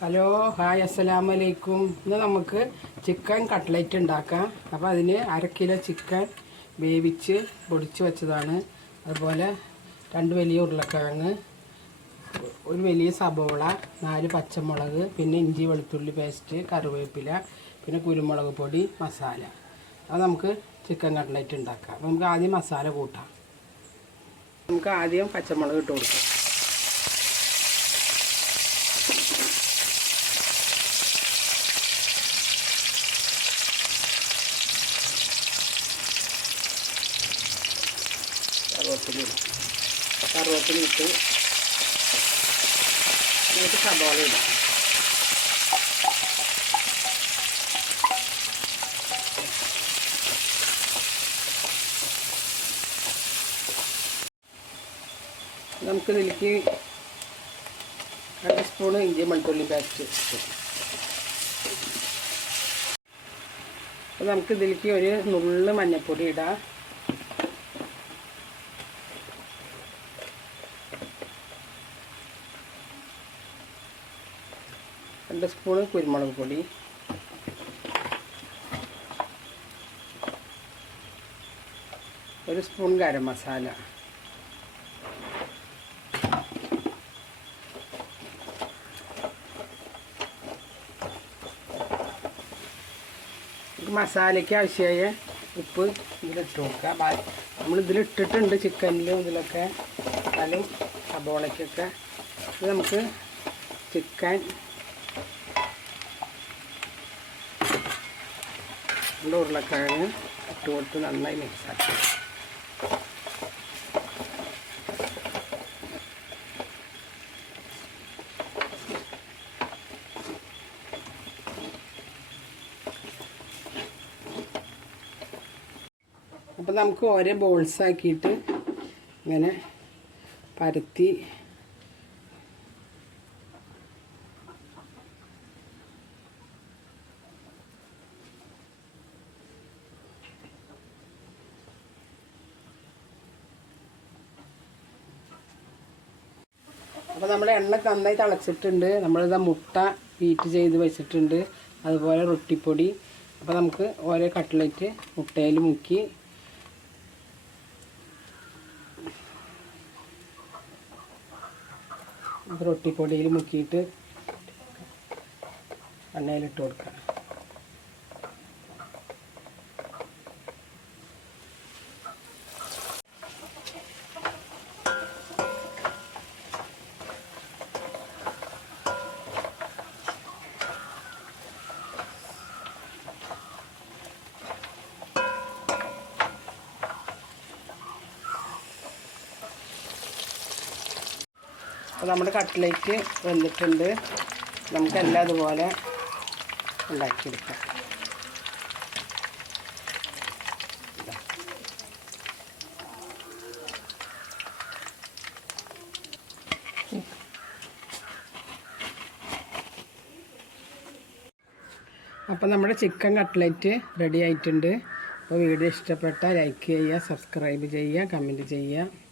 Hello hi അസ്സലാമു അലൈക്കും ഇന്ന് നമുക്ക് ചിക്കൻ കട്ട്ലറ്റ് ഉണ്ടാക്കാം. അപ്പോൾ അതിന് അര കിലോ ചിക്കൻ വേവിച്ച് പൊടിച്ച് വെച്ചതാണ്. അതുപോലെ രണ്ട് വലിയ ഉരുളക്കിഴങ്ങ് ഒരു വലിയ സബോള നാല് പച്ചമുളക് പിന്നെ ഇഞ്ചി വെളുത്തുള്ളി പേസ്റ്റ് കറിവേപ്പില പിന്നെ കുരുമുളക് പൊടി മസാല. അപ്പോൾ നമുക്ക് ചിക്കൻ കട്ട്ലറ്റ് ഉണ്ടാക്കാം. നമുക്ക് ആദ്യം മസാല കൂട്ടാം. നമുക്ക് ആദ്യം പച്ചമുളക് ഇട്ട് കൊടുക്കാം. കറുവേപ്പില ഇടാം ഇട്ട് നമുക്ക് സബോള ഇടാം. നമുക്ക് ഇതിലേക്ക് രണ്ട് സ്പൂണ് ഇഞ്ചി വെളുത്തുള്ളി പേസ്റ്റ് അപ്പോൾ നമുക്ക് ഇതിലേക്ക് ഒരു നുള്ള് മഞ്ഞൾപ്പൊടി ഇടാം. രണ്ട് സ്പൂണ് കുരുമുളക് പൊടി. ഒരു സ്പൂൺ ഗരം മസാല. മസാലയ്ക്ക് ആവശ്യമായ ഉപ്പ് ഇതിലിട്ട് ബാ- നമ്മൾ ഇതിലിട്ടിട്ടുണ്ട് ചിക്കനിലും ഇതിലൊക്കെ. അതിലും സബോളയ്ക്കൊക്കെ. ഇത് നമുക്ക് ചിക്കൻ രണ്ട് ഉരുളക്കിഴങ്ങ് ഇട്ട് കൊടുത്ത് നന്നായി മിക്സാക്കി അപ്പം നമുക്ക് ഓരോ ബോൾസ് ആക്കിയിട്ട് ഇങ്ങനെ പരത്തി അപ്പോൾ നമ്മൾ എണ്ണ നന്നായി തിളച്ചിട്ടുണ്ട്. നമ്മളിതാ മുട്ട ബീറ്റ് ചെയ്ത് വെച്ചിട്ടുണ്ട്. അതുപോലെ റൊട്ടിപ്പൊടി. അപ്പോൾ നമുക്ക് ഓരോ കട്ട്ലറ്റ് മുട്ടയിൽ മുക്കി. റൊട്ടിപ്പൊടിയിൽ മുക്കിയിട്ട് എണ്ണയിലിട്ട് കൊടുക്കാം. അപ്പോൾ നമ്മുടെ കട്ട്ലേറ്റ് വന്നിട്ടുണ്ട്. നമുക്കെല്ലാം അതുപോലെ ഉണ്ടാക്കിയെടുക്കാം. അപ്പോൾ നമ്മുടെ ചിക്കൻ കട്ട്ലറ്റ് റെഡി ആയിട്ടുണ്ട്. അപ്പോൾ വീഡിയോ ഇഷ്ടപ്പെട്ടാൽ ലൈക്ക് ചെയ്യുക സബ്സ്ക്രൈബ് ചെയ്യുക കമന്റ് ചെയ്യുക.